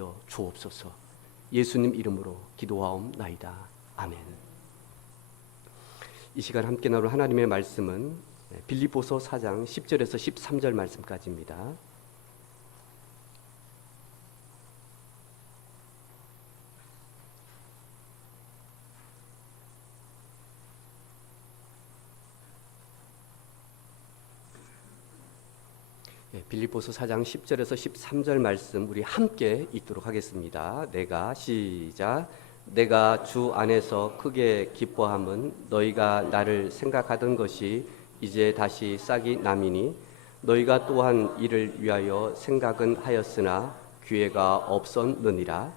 하여 주옵소서. 예수님 이름으로 기도하옵나이다. 아멘. 이 시간 함께 나눌 하나님의 말씀은 빌립보서 4장 10절에서 13절 말씀까지입니다. 빌립보서 4장 10절에서 13절 말씀 우리 함께 읽도록 하겠습니다. 시작. 내가 주 안에서 크게 기뻐함은 너희가 나를 생각하던 것이 이제 다시 싹이 남이니 너희가 또한 이를 위하여 생각은 하였으나 기회가 없었느니라.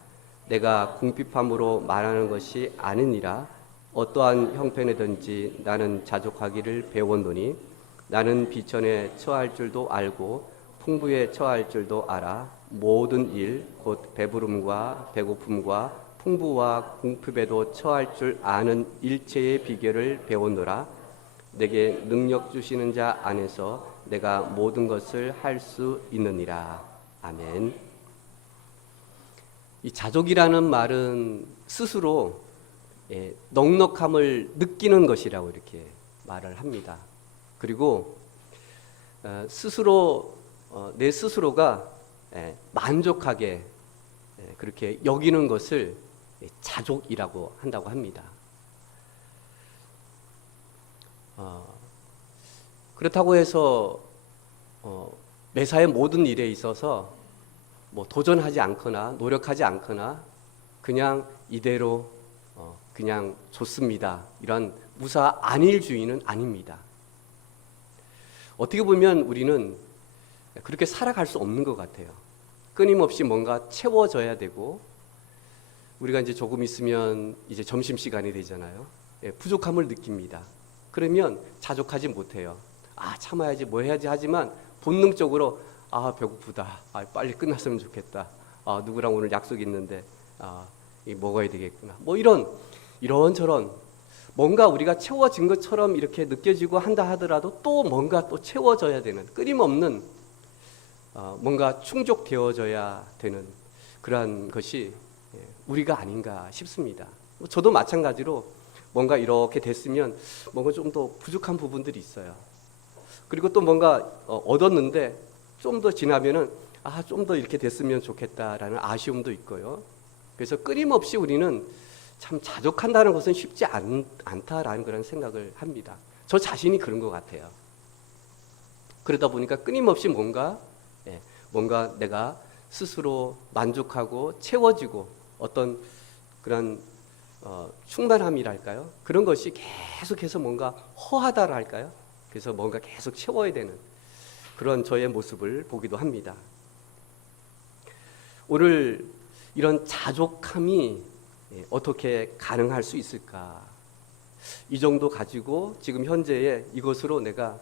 내가 궁핍함으로 말하는 것이 아니니라. 어떠한 형편이든지 나는 자족하기를 배웠노니 나는 비천에 처할 줄도 알고 풍부에 처할 줄도 알아. 모든 일 곧 배부름과 배고픔과 풍부와 궁핍에도 처할 줄 아는 일체의 비결을 배웠노라. 내게 능력 주시는 자 안에서 내가 모든 것을 할 수 있느니라. 아멘. 이 자족이라는 말은 스스로 넉넉함을 느끼는 것이라고 이렇게 말을 합니다. 그리고 내 스스로가 만족하게 그렇게 여기는 것을 자족이라고 한다고 합니다. 그렇다고 해서 매사의 모든 일에 있어서 도전하지 않거나 노력하지 않거나 그냥 이대로 그냥 좋습니다. 이런 무사 안일주의는 아닙니다. 어떻게 보면 우리는 그렇게 살아갈 수 없는 것 같아요. 끊임없이 뭔가 채워져야 되고, 우리가 이제 조금 있으면 이제 점심시간이 되잖아요. 부족함을 느낍니다. 그러면 자족하지 못해요. 참아야지 뭐 해야지 하지만 본능적으로 배고프다. 빨리 끝났으면 좋겠다. 누구랑 오늘 약속 있는데 먹어야 되겠구나. 이런저런 뭔가 우리가 채워진 것처럼 이렇게 느껴지고 한다 하더라도 또 뭔가 또 채워져야 되는, 끊임없는 뭔가 충족되어져야 되는 그러한 것이 우리가 아닌가 싶습니다. 저도 마찬가지로 뭔가 이렇게 됐으면 뭔가 좀 더 부족한 부분들이 있어요. 그리고 또 뭔가 얻었는데 좀 더 지나면은 좀 더 이렇게 됐으면 좋겠다라는 아쉬움도 있고요. 그래서 끊임없이 우리는 참 자족한다는 것은 쉽지 않다라는 그런 생각을 합니다. 저 자신이 그런 것 같아요. 그러다 보니까 끊임없이 뭔가 내가 스스로 만족하고 채워지고 어떤 그런 충만함이랄까요? 그런 것이 계속해서 뭔가 허하다랄까요? 그래서 뭔가 계속 채워야 되는 그런 저의 모습을 보기도 합니다. 오늘 이런 자족함이 어떻게 가능할 수 있을까? 이 정도 가지고 지금 현재의 이것으로 내가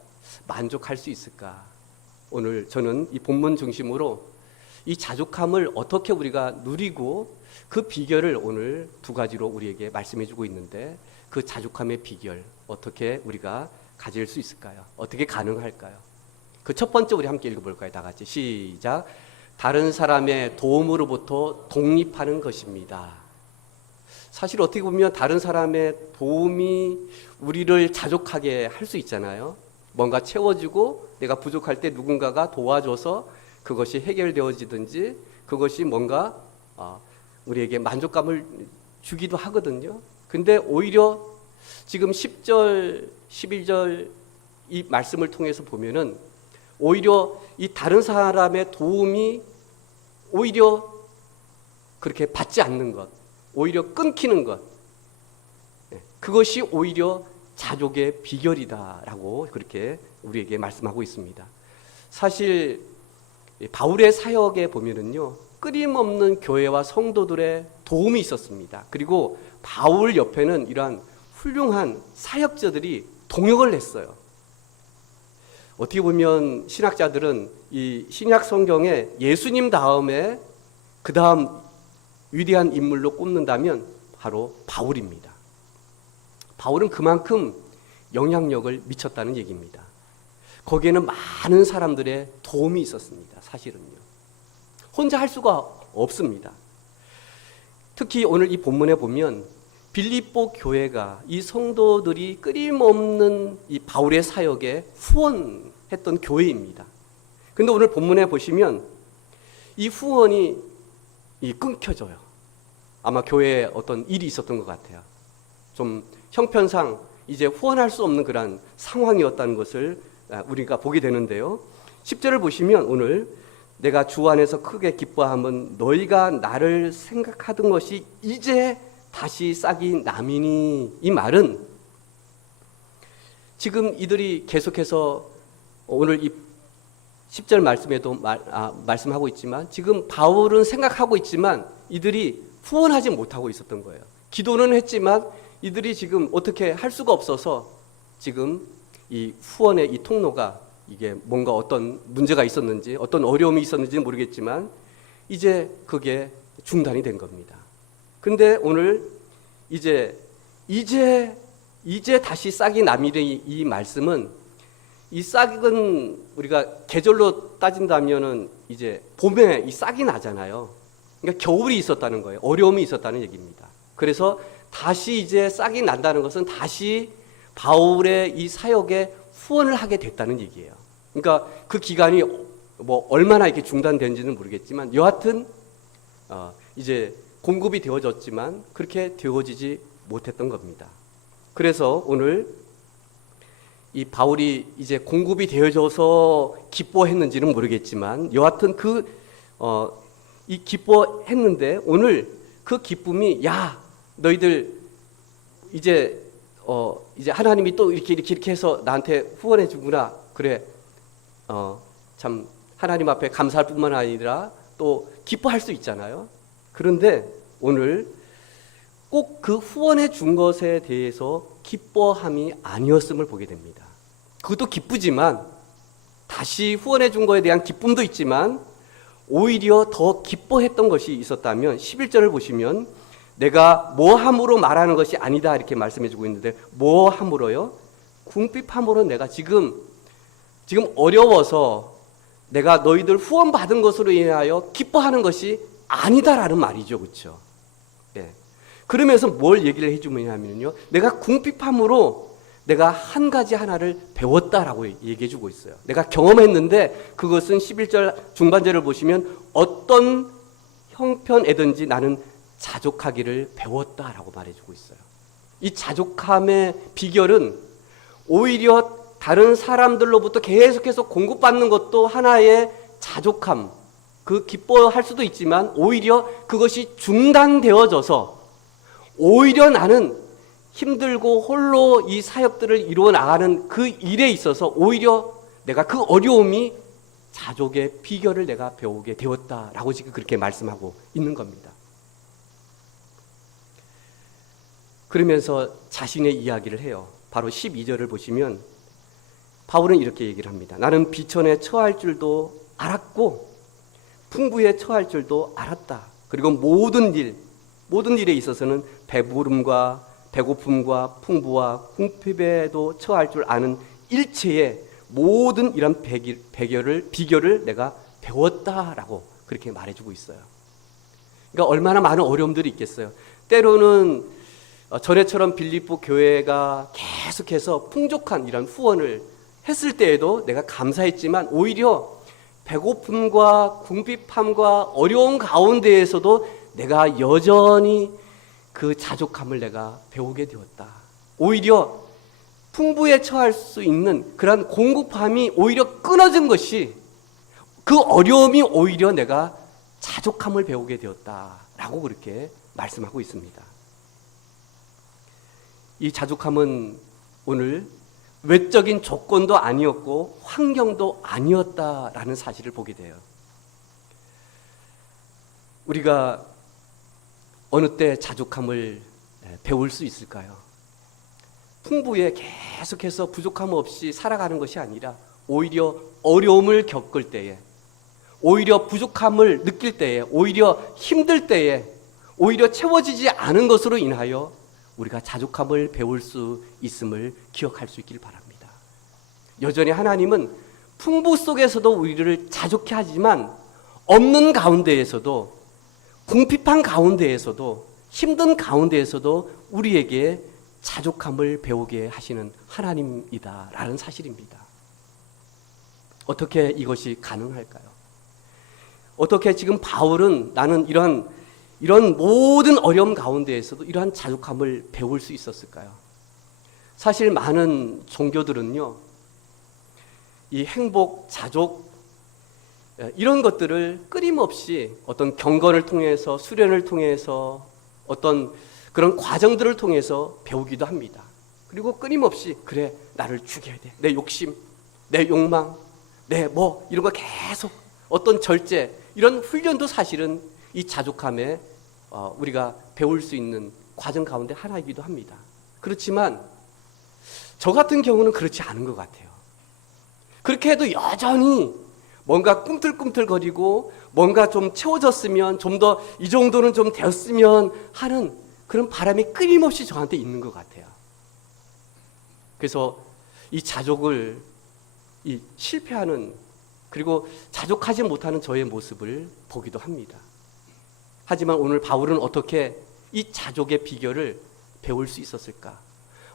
만족할 수 있을까? 오늘 저는 이 본문 중심으로 이 자족함을 어떻게 우리가 누리고 그 비결을 오늘 두 가지로 우리에게 말씀해 주고 있는데, 그 자족함의 비결 어떻게 우리가 가질 수 있을까요? 어떻게 가능할까요? 그 첫 번째 우리 함께 읽어볼까요? 다 같이 시작. 다른 사람의 도움으로부터 독립하는 것입니다. 사실 어떻게 보면 다른 사람의 도움이 우리를 자족하게 할 수 있잖아요. 뭔가 채워지고 내가 부족할 때 누군가가 도와줘서 그것이 해결되어지든지 그것이 뭔가 우리에게 만족감을 주기도 하거든요. 근데 오히려 지금 10절, 11절 이 말씀을 통해서 보면은 오히려 이 다른 사람의 도움이 오히려 그렇게 받지 않는 것, 오히려 끊기는 것, 그것이 오히려 자족의 비결이다라고 그렇게 우리에게 말씀하고 있습니다. 사실 바울의 사역에 보면은요, 끊임없는 교회와 성도들의 도움이 있었습니다. 그리고 바울 옆에는 이러한 훌륭한 사역자들이 동역을 했어요. 어떻게 보면 신학자들은 이 신약 성경에 예수님 다음에 그 다음 위대한 인물로 꼽는다면 바로 바울입니다. 바울은 그만큼 영향력을 미쳤다는 얘기입니다. 거기에는 많은 사람들의 도움이 있었습니다. 사실은요. 혼자 할 수가 없습니다. 특히 오늘 이 본문에 보면 빌립보 교회가 이 성도들이 끊임없는 이 바울의 사역에 후원했던 교회입니다. 근데 오늘 본문에 보시면 이 후원이 끊겨져요. 아마 교회에 어떤 일이 있었던 것 같아요. 좀 형편상 이제 후원할 수 없는 그런 상황이었다는 것을 우리가 보게 되는데요. 10절을 보시면 오늘 내가 주 안에서 크게 기뻐함은 너희가 나를 생각하던 것이 이제 다시 싹이 나미니, 이 말은 지금 이들이 계속해서 오늘 이 10절 말씀에도 말씀하고 있지만 지금 바울은 생각하고 있지만 이들이 후원하지 못하고 있었던 거예요. 기도는 했지만 이들이 지금 어떻게 할 수가 없어서 지금 이 후원의 이 통로가 이게 뭔가 어떤 문제가 있었는지 어떤 어려움이 있었는지 모르겠지만 이제 그게 중단이 된 겁니다. 근데 오늘 이제 다시 싹이 나미니, 이 말씀은 이 싹은 우리가 계절로 따진다면은 이제 봄에 이 싹이 나잖아요. 그러니까 겨울이 있었다는 거예요. 어려움이 있었다는 얘기입니다. 그래서 다시 이제 싹이 난다는 것은 다시 바울의 이 사역에 후원을 하게 됐다는 얘기예요. 그러니까 그 기간이 뭐 얼마나 이렇게 중단된지는 모르겠지만 여하튼 이제 공급이 되어졌지만 그렇게 되어지지 못했던 겁니다. 그래서 오늘 이 바울이 이제 공급이 되어져서 기뻐했는지는 모르겠지만 여하튼 이 기뻐했는데 오늘 그 기쁨이 너희들 이제 하나님이 또 이렇게 해서 나한테 후원해 주구나. 그래. 참 하나님 앞에 감사할 뿐만 아니라 또 기뻐할 수 있잖아요. 그런데 오늘 꼭 그 후원해 준 것에 대해서 기뻐함이 아니었음을 보게 됩니다. 그것도 기쁘지만 다시 후원해 준 것에 대한 기쁨도 있지만 오히려 더 기뻐했던 것이 있었다면 11절을 보시면 내가 뭐함으로 말하는 것이 아니다 이렇게 말씀해 주고 있는데 뭐함으로요? 궁핍함으로 내가 지금 어려워서 내가 너희들 후원 받은 것으로 인하여 기뻐하는 것이 아니다라는 말이죠. 그렇죠? 네. 그러면서 뭘 얘기를 해주냐면요. 내가 궁핍함으로 내가 한 가지 하나를 배웠다라고 얘기해 주고 있어요. 내가 경험했는데 그것은 11절 중반절을 보시면 어떤 형편에든지 나는 자족하기를 배웠다라고 말해주고 있어요. 이 자족함의 비결은 오히려 다른 사람들로부터 계속해서 공급받는 것도 하나의 자족함, 그 기뻐할 수도 있지만 오히려 그것이 중단되어져서 오히려 나는 힘들고 홀로 이 사역들을 이루어 나가는 그 일에 있어서 오히려 내가 그 어려움이 자족의 비결을 내가 배우게 되었다라고 지금 그렇게 말씀하고 있는 겁니다. 그러면서 자신의 이야기를 해요. 바로 12절을 보시면 바울은 이렇게 얘기를 합니다. 나는 비천에 처할 줄도 알았고 풍부에 처할 줄도 알았다. 그리고 모든 일에 있어서는 배부름과 배고픔과 풍부와 궁핍에도 처할 줄 아는 일체의 모든 이런 비결을 내가 배웠다라고 그렇게 말해주고 있어요. 그러니까 얼마나 많은 어려움들이 있겠어요. 때로는 전에처럼 빌립보 교회가 계속해서 풍족한 이런 후원을 했을 때에도 내가 감사했지만 오히려 배고픔과 궁핍함과 어려운 가운데에서도 내가 여전히 그 자족함을 내가 배우게 되었다. 오히려 풍부에 처할 수 있는 그런 공급함이 오히려 끊어진 것이 그 어려움이 오히려 내가 자족함을 배우게 되었다라고 그렇게 말씀하고 있습니다. 이 자족함은 오늘 외적인 조건도 아니었고 환경도 아니었다라는 사실을 보게 돼요. 우리가 어느 때 자족함을 배울 수 있을까요? 풍부에 계속해서 부족함 없이 살아가는 것이 아니라 오히려 어려움을 겪을 때에, 오히려 부족함을 느낄 때에, 오히려 힘들 때에, 오히려 채워지지 않은 것으로 인하여 우리가 자족함을 배울 수 있음을 기억할 수 있길 바랍니다. 여전히 하나님은 풍부 속에서도 우리를 자족해 하지만 없는 가운데에서도 궁핍한 가운데에서도, 힘든 가운데에서도 우리에게 자족함을 배우게 하시는 하나님이다라는 사실입니다. 어떻게 이것이 가능할까요? 어떻게 지금 바울은 나는 이런 모든 어려움 가운데에서도 이러한 자족함을 배울 수 있었을까요? 사실 많은 종교들은요, 이 행복, 자족, 이런 것들을 끊임없이 어떤 경건을 통해서, 수련을 통해서, 어떤 그런 과정들을 통해서 배우기도 합니다. 그리고 끊임없이, 그래, 나를 죽여야 돼. 내 욕심, 내 욕망, 내 이런 거 계속 어떤 절제, 이런 훈련도 사실은 이 자족함에 우리가 배울 수 있는 과정 가운데 하나이기도 합니다. 그렇지만 저 같은 경우는 그렇지 않은 것 같아요. 그렇게 해도 여전히 뭔가 꿈틀꿈틀거리고 뭔가 좀 채워졌으면, 좀 더 이 정도는 좀 되었으면 하는 그런 바람이 끊임없이 저한테 있는 것 같아요. 그래서 이 자족을 실패하는, 그리고 자족하지 못하는 저의 모습을 보기도 합니다. 하지만 오늘 바울은 어떻게 이 자족의 비결을 배울 수 있었을까?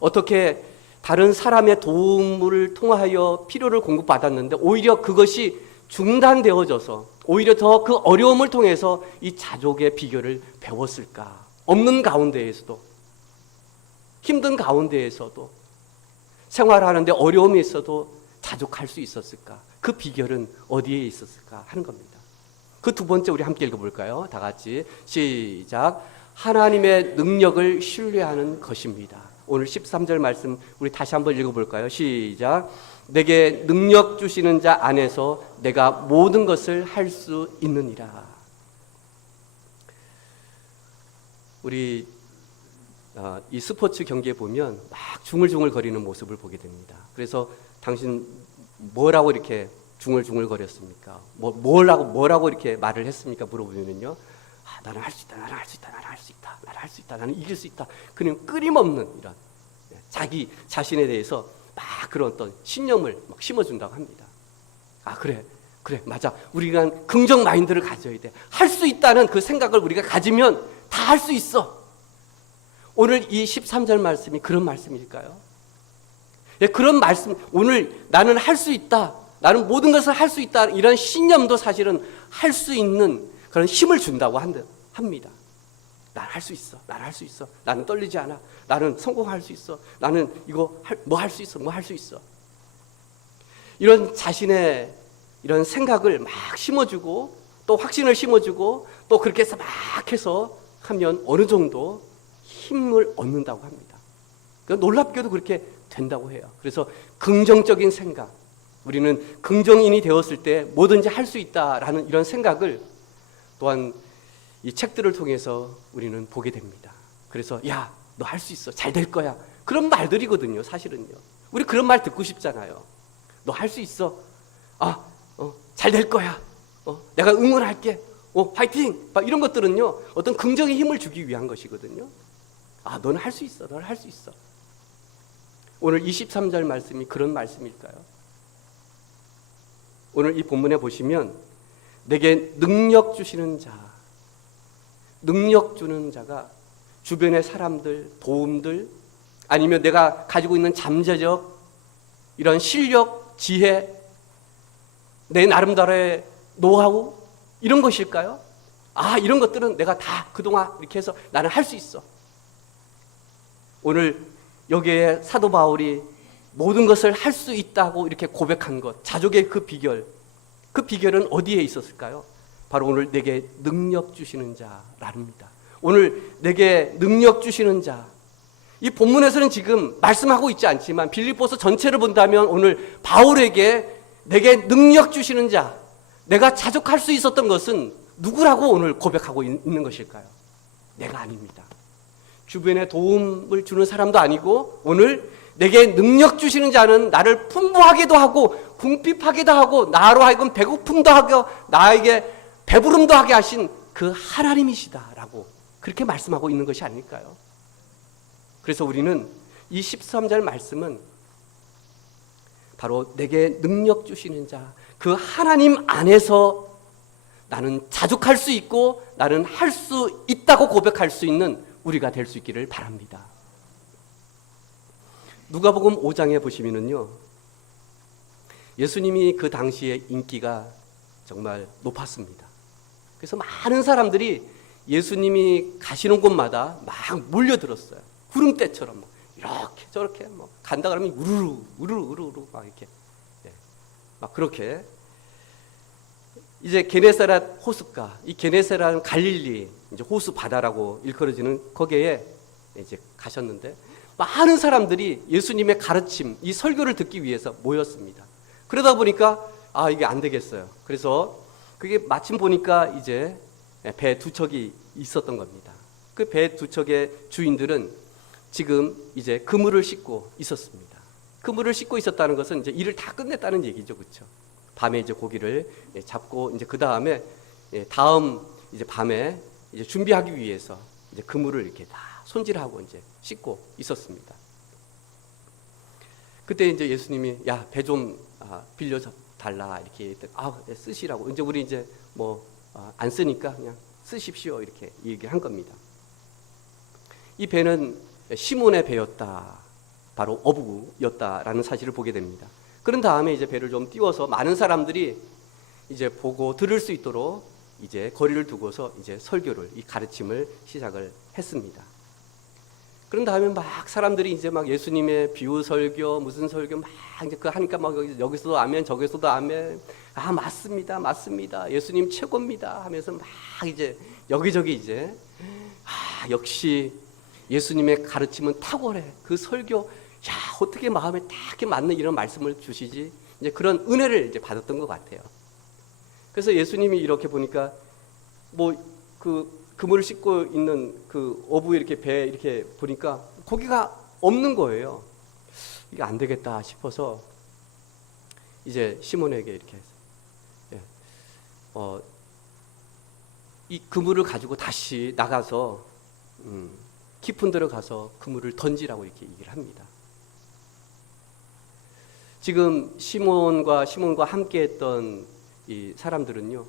어떻게 다른 사람의 도움을 통하여 필요를 공급받았는데 오히려 그것이 중단되어져서 오히려 더 그 어려움을 통해서 이 자족의 비결을 배웠을까? 없는 가운데에서도, 힘든 가운데에서도, 생활하는데 어려움이 있어도 자족할 수 있었을까? 그 비결은 어디에 있었을까 하는 겁니다. 그 두 번째 우리 함께 읽어볼까요? 다 같이 시작. 하나님의 능력을 신뢰하는 것입니다. 오늘 13절 말씀 우리 다시 한번 읽어볼까요? 시작. 내게 능력 주시는 자 안에서 내가 모든 것을 할 수 있느니라. 우리 이 스포츠 경기에 보면 막 중얼중얼 거리는 모습을 보게 됩니다. 그래서 당신 뭐라고 이렇게 중얼중얼 거렸습니까? 뭐라고 이렇게 말을 했습니까? 물어보면요, 나는 할 수 있다, 나는 할 수 있다, 나는 할 수 있다, 나는 할 수 있다, 나는 이길 수 있다. 그냥 끊임없는 이런 자기 자신에 대해서 막 그런 어떤 신념을 막 심어준다고 합니다. 그래, 맞아. 우리가 긍정 마인드를 가져야 돼. 할 수 있다는 그 생각을 우리가 가지면 다 할 수 있어. 오늘 이 13절 말씀이 그런 말씀일까요? 예, 그런 말씀, 오늘 나는 할 수 있다, 나는 모든 것을 할 수 있다, 이런 신념도 사실은 할 수 있는 그런 힘을 준다고 합니다. 나는 할 수 있어, 나는 할 수 있어, 나는 떨리지 않아, 나는 성공할 수 있어, 나는 이거 할 수 있어, 할 수 있어. 이런 자신의 이런 생각을 막 심어주고, 또 확신을 심어주고, 또 그렇게 해서 막 해서 하면 어느 정도 힘을 얻는다고 합니다. 놀랍게도 그렇게 된다고 해요. 그래서 긍정적인 생각, 우리는 긍정인이 되었을 때 뭐든지 할 수 있다라는 이런 생각을 또한 이 책들을 통해서 우리는 보게 됩니다. 그래서 야, 너 할 수 있어, 잘 될 거야, 그런 말들이거든요. 사실은요, 우리 그런 말 듣고 싶잖아요. 너 할 수 있어, 잘 될 거야, 내가 응원할게, 파이팅, 막 이런 것들은요, 어떤 긍정의 힘을 주기 위한 것이거든요. 너는 할 수 있어, 너는 할 수 있어. 오늘 23절 말씀이 그런 말씀일까요? 오늘 이 본문에 보시면 내게 능력 주시는 자, 능력 주는 자가 주변의 사람들, 도움들, 아니면 내가 가지고 있는 잠재적 이런 실력, 지혜, 내 나름대로의 노하우, 이런 것일까요? 이런 것들은 내가 다 그동안 이렇게 해서 나는 할 수 있어. 오늘 여기에 사도 바울이 모든 것을 할 수 있다고 이렇게 고백한 것, 자족의 그 비결은 어디에 있었을까요? 바로 오늘 내게 능력 주시는 자랍니다. 오늘 내게 능력 주시는 자, 이 본문에서는 지금 말씀하고 있지 않지만 빌립보서 전체를 본다면 오늘 바울에게 내게 능력 주시는 자, 내가 자족할 수 있었던 것은 누구라고 오늘 고백하고 있는 것일까요? 내가 아닙니다. 주변에 도움을 주는 사람도 아니고, 오늘 내게 능력 주시는 자는 나를 풍부하게도 하고 궁핍하게도 하고 나로 하여금 배고픔도 하고 나에게 배부름도 하게 하신 그 하나님이시다라고 그렇게 말씀하고 있는 것이 아닐까요? 그래서 우리는 이 13절 말씀은 바로 내게 능력 주시는 자, 그 하나님 안에서 나는 자족할 수 있고 나는 할 수 있다고 고백할 수 있는 우리가 될 수 있기를 바랍니다. 누가복음 5장에 보시면은요, 예수님이 그 당시에 인기가 정말 높았습니다. 그래서 많은 사람들이 예수님이 가시는 곳마다 막 몰려들었어요. 구름대처럼 이렇게 저렇게 간다 그러면 우르르 우르르 막 이렇게 막 그렇게. 이제 게네사렛 호숫가, 이 게네사렛은 갈릴리 이제 호수 바다라고 일컬어지는 거기에 이제 가셨는데 많은 사람들이 예수님의 가르침, 이 설교를 듣기 위해서 모였습니다. 그러다 보니까 이게 안 되겠어요. 그래서 그게 마침 보니까 이제 배 두 척이 있었던 겁니다. 그 배 두 척의 주인들은 지금 이제 그물을 싣고 있었습니다. 그물을 싣고 있었다는 것은 이제 일을 다 끝냈다는 얘기죠, 그렇죠? 밤에 이제 고기를 잡고 이제 그 다음에 다음 이제 밤에 이제 준비하기 위해서 이제 그물을 이렇게 다 손질하고 이제 씻고 있었습니다. 그때 이제 예수님이 야, 배 좀 빌려 달라 이렇게 쓰시라고. 이제 우리 이제 안 쓰니까 그냥 쓰십시오 이렇게 얘기를 한 겁니다. 이 배는 시몬의 배였다. 바로 어부였다라는 사실을 보게 됩니다. 그런 다음에 이제 배를 좀 띄워서 많은 사람들이 이제 보고 들을 수 있도록 이제 거리를 두고서 이제 설교를, 이 가르침을 시작을 했습니다. 그런 다음에 막 사람들이 이제 막 예수님의 비유 설교, 무슨 설교 막 이제 그 하니까 막 여기서도 아멘, 저기서도 아멘. 맞습니다, 맞습니다. 예수님 최고입니다. 하면서 막 이제 여기저기 이제 역시 예수님의 가르침은 탁월해. 그 설교, 어떻게 마음에 딱 맞는 이런 말씀을 주시지? 이제 그런 은혜를 이제 받았던 것 같아요. 그래서 예수님이 이렇게 보니까 그 그물을 싣고 있는 그 어부의 이렇게 배 이렇게 보니까 고기가 없는 거예요. 이게 안 되겠다 싶어서 이제 시몬에게 이렇게 이 그물을 가지고 다시 나가서 깊은 데로 가서 그물을 던지라고 이렇게 얘기를 합니다. 지금 시몬과 함께했던 이 사람들은요,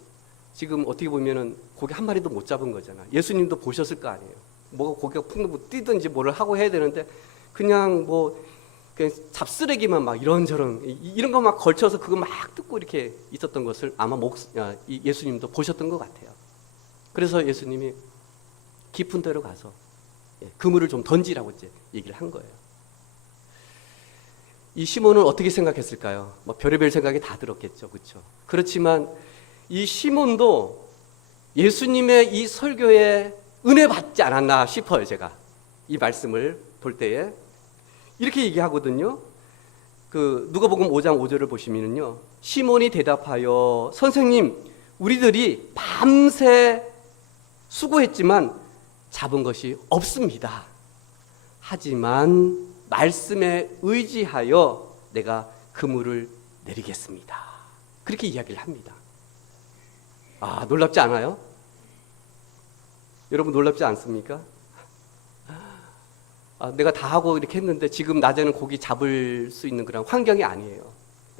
지금 어떻게 보면은 고기 한 마리도 못 잡은 거잖아. 예수님도 보셨을 거 아니에요. 고기가 푹 뛰든지 뭐를 하고 해야 되는데 그냥 그냥 잡쓰레기만 막 이런저런 이런 거 막 걸쳐서 그거 막 뜯고 이렇게 있었던 것을 아마 예수님도 보셨던 것 같아요. 그래서 예수님이 깊은 데로 가서 그물을 좀 던지라고 이제 얘기를 한 거예요. 이 시몬은 어떻게 생각했을까요? 별의별 생각이 다 들었겠죠, 그렇죠? 그렇지만 이 시몬도 예수님의 이 설교에 은혜 받지 않았나 싶어요. 제가 이 말씀을 볼 때에 이렇게 얘기하거든요. 그 누가복음 5장 5절을 보시면은요, 시몬이 대답하여 선생님, 우리들이 밤새 수고했지만 잡은 것이 없습니다. 하지만 말씀에 의지하여 내가 그물을 내리겠습니다. 그렇게 이야기를 합니다. 놀랍지 않아요? 여러분 놀랍지 않습니까? 내가 다 하고 이렇게 했는데 지금 낮에는 고기 잡을 수 있는 그런 환경이 아니에요.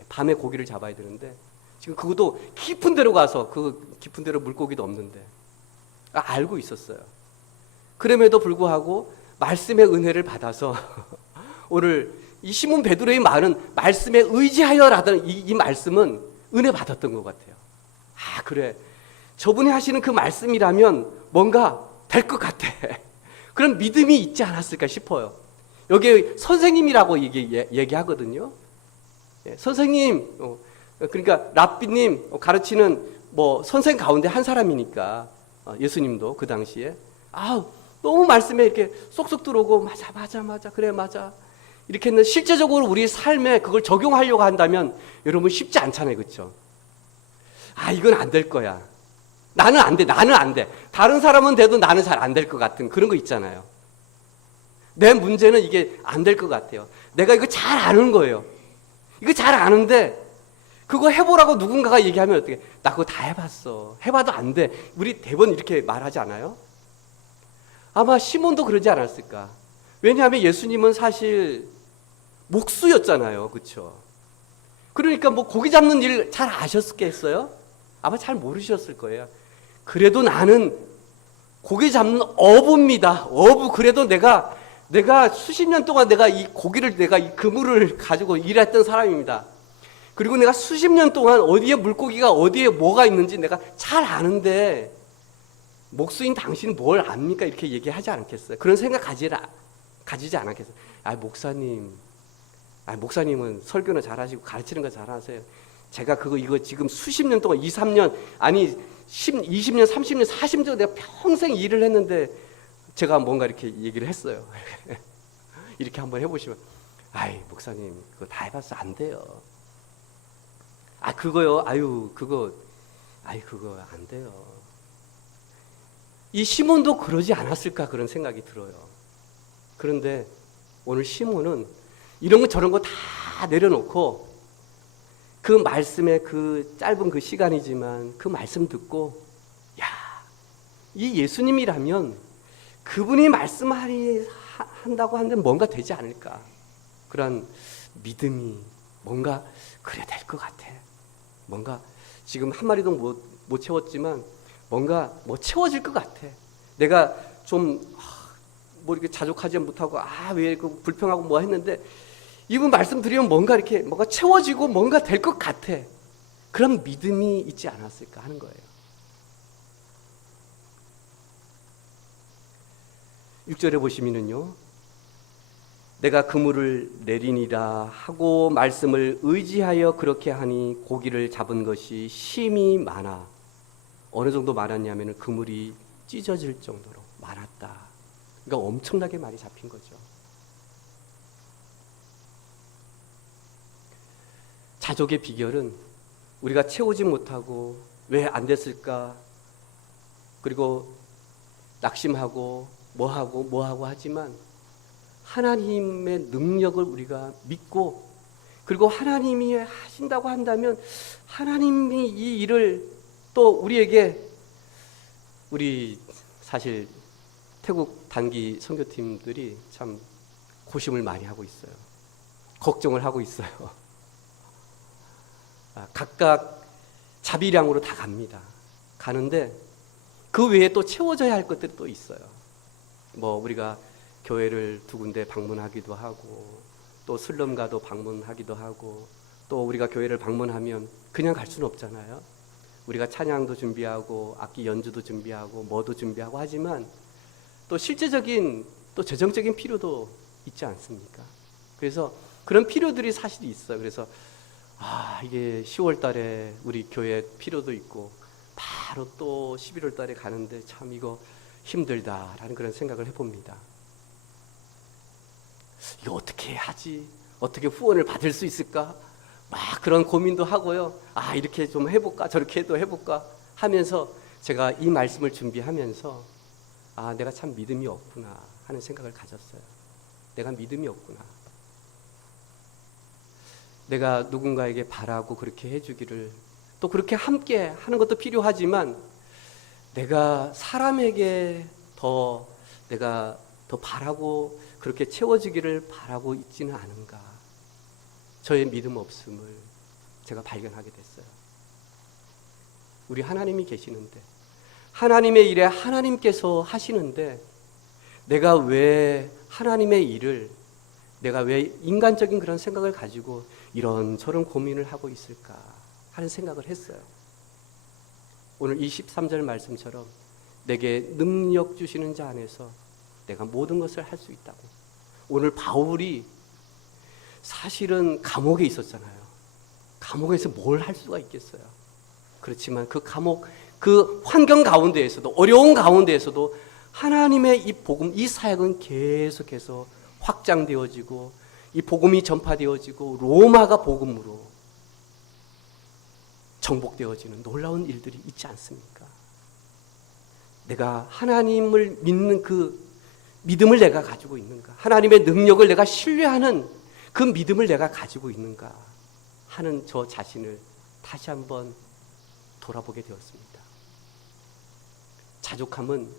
밤에 고기를 잡아야 되는데 지금 그것도 깊은 데로 가서 그 깊은 데로 물고기도 없는데 알고 있었어요. 그럼에도 불구하고 말씀의 은혜를 받아서 오늘 이 시몬 베드로의 말은 말씀에 의지하여라는 이 말씀은 은혜 받았던 것 같아요. 그래, 저분이 하시는 그 말씀이라면 뭔가 될 것 같아. 그런 믿음이 있지 않았을까 싶어요. 여기 선생님이라고 얘기하거든요. 선생님, 그러니까 랍비님 가르치는 선생 가운데 한 사람이니까 예수님도 그 당시에 너무 말씀에 이렇게 쏙쏙 들어오고 맞아 그래 맞아 이렇게 했는데 실제적으로 우리 삶에 그걸 적용하려고 한다면 여러분 쉽지 않잖아요, 그렇죠? 이건 안 될 거야. 나는 안 돼. 다른 사람은 돼도 나는 잘 안 될 것 같은 그런 거 있잖아요. 내 문제는 이게 안 될 것 같아요. 내가 이거 잘 아는 거예요. 이거 잘 아는데 그거 해보라고 누군가가 얘기하면 어떻게? 나 그거 다 해봤어. 해봐도 안 돼. 우리 대부분 이렇게 말하지 않아요? 아마 시몬도 그러지 않았을까? 왜냐하면 예수님은 사실 목수였잖아요, 그렇죠? 그러니까 고기 잡는 일 잘 아셨겠어요? 아마 잘 모르셨을 거예요. 그래도 나는 고기 잡는 어부입니다. 어부. 그래도 내가 수십 년 동안 내가 이 그물을 가지고 일했던 사람입니다. 그리고 내가 수십 년 동안 어디에 물고기가 어디에 뭐가 있는지 내가 잘 아는데 목수인 당신은 뭘 압니까? 이렇게 얘기하지 않겠어요? 그런 생각 가지지 않았겠어요? 목사님은 설교는 잘하시고 가르치는 거 잘하세요. 제가 이거 지금 수십 년 동안 2, 3년 아니 20년, 30년, 40년 내가 평생 일을 했는데 제가 뭔가 이렇게 얘기를 했어요. 이렇게 한번 해보시면 목사님 그거 다 해봤어. 안 돼요. 그거요. 그거 안 돼요. 이 시몬도 그러지 않았을까 그런 생각이 들어요. 그런데 오늘 시몬은 이런 거 저런 거 다 내려놓고 그 말씀에 그 짧은 그 시간이지만 그 말씀 듣고 이 예수님이라면 그분이 말씀한다고 하는데 뭔가 되지 않을까 그런 믿음이 뭔가 그래 될 것 같아. 뭔가 지금 한 마리도 못 채웠지만 뭔가 채워질 것 같아. 내가 좀 이렇게 자족하지 못하고 왜 그 불평하고 뭐 했는데 이분 말씀 드리면 뭔가 채워지고 뭔가 될 것 같아. 그런 믿음이 있지 않았을까 하는 거예요. 6절에 보시면은요. 내가 그물을 내리니라 하고 말씀을 의지하여 그렇게 하니 고기를 잡은 것이 심히 많아. 어느 정도 많았냐면 그물이 찢어질 정도로 많았다. 그러니까 엄청나게 많이 잡힌 거죠. 자족의 비결은 우리가 채우지 못하고 왜 안 됐을까? 그리고 낙심하고 뭐하고 하지만 하나님의 능력을 우리가 믿고 그리고 하나님이 하신다고 한다면 하나님이 이 일을 또 우리에게 우리 사실 태국 단기 선교팀들이 참 고심을 많이 하고 있어요. 걱정을 하고 있어요. 각각 자비량으로 다 갑니다. 가는데 그 외에 또 채워져야 할 것들이 또 있어요. 우리가 교회를 2군데 방문하기도 하고 또 슬럼가도 방문하기도 하고 또 우리가 교회를 방문하면 그냥 갈 수는 없잖아요. 우리가 찬양도 준비하고 악기 연주도 준비하고 뭐도 준비하고 하지만 또 실제적인 또 재정적인 필요도 있지 않습니까? 그래서 그런 필요들이 사실 있어요. 그래서 이게 10월 달에 우리 교회 필요도 있고 바로 또 11월 달에 가는데 참 이거 힘들다라는 그런 생각을 해봅니다. 이거 어떻게 하지? 어떻게 후원을 받을 수 있을까? 막 그런 고민도 하고요. 이렇게 좀 해볼까? 저렇게 또 해볼까? 하면서 제가 이 말씀을 준비하면서 내가 참 믿음이 없구나 하는 생각을 가졌어요. 내가 믿음이 없구나. 내가 누군가에게 바라고 그렇게 해주기를 또 그렇게 함께 하는 것도 필요하지만 내가 사람에게 내가 더 바라고 그렇게 채워지기를 바라고 있지는 않은가. 저의 믿음 없음을 제가 발견하게 됐어요. 우리 하나님이 계시는데 하나님의 일에 하나님께서 하시는데 내가 왜 하나님의 일을 내가 왜 인간적인 그런 생각을 가지고 이런저런 고민을 하고 있을까 하는 생각을 했어요. 오늘 23절 말씀처럼 내게 능력 주시는 자 안에서 내가 모든 것을 할 수 있다고. 오늘 바울이 사실은 감옥에 있었잖아요. 감옥에서 뭘 할 수가 있겠어요. 그렇지만 그 감옥, 그 환경 가운데에서도 어려운 가운데에서도 하나님의 이 복음, 이 사역은 계속해서 확장되어지고 이 복음이 전파되어지고 로마가 복음으로 정복되어지는 놀라운 일들이 있지 않습니까? 내가 하나님을 믿는 그 믿음을 내가 가지고 있는가? 하나님의 능력을 내가 신뢰하는 그 믿음을 내가 가지고 있는가? 하는 저 자신을 다시 한번 돌아보게 되었습니다. 자족함은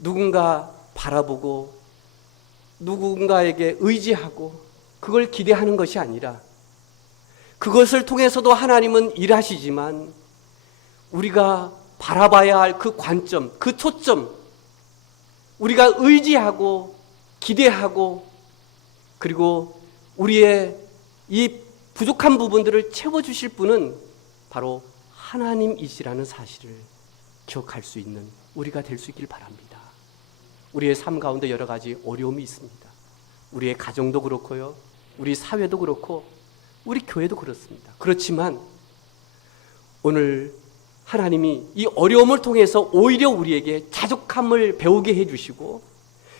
누군가 바라보고 누군가에게 의지하고 그걸 기대하는 것이 아니라 그것을 통해서도 하나님은 일하시지만 우리가 바라봐야 할 그 관점, 그 초점, 우리가 의지하고 기대하고 그리고 우리의 이 부족한 부분들을 채워주실 분은 바로 하나님이시라는 사실을 기억할 수 있는 우리가 될 수 있길 바랍니다. 우리의 삶 가운데 여러 가지 어려움이 있습니다. 우리의 가정도 그렇고요, 우리 사회도 그렇고 우리 교회도 그렇습니다. 그렇지만 오늘 하나님이 이 어려움을 통해서 오히려 우리에게 자족함을 배우게 해주시고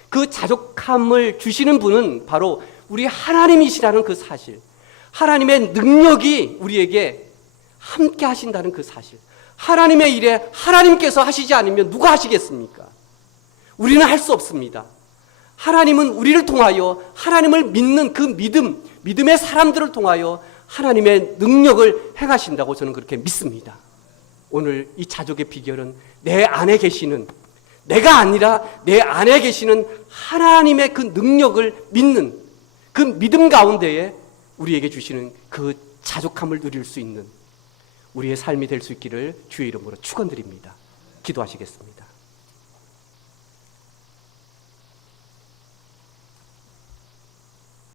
그 자족함을 주시는 분은 바로 우리 하나님이시라는 그 사실, 하나님의 능력이 우리에게 함께 하신다는 그 사실, 하나님의 일에 하나님께서 하시지 않으면 누가 하시겠습니까? 우리는 할 수 없습니다. 하나님은 우리를 통하여 하나님을 믿는 그 믿음의 사람들을 통하여 하나님의 능력을 행하신다고 저는 그렇게 믿습니다. 오늘 이 자족의 비결은 내 안에 계시는, 내가 아니라 내 안에 계시는 하나님의 그 능력을 믿는 그 믿음 가운데에 우리에게 주시는 그 자족함을 누릴 수 있는 우리의 삶이 될 수 있기를 주의 이름으로 축원드립니다. 기도하시겠습니다.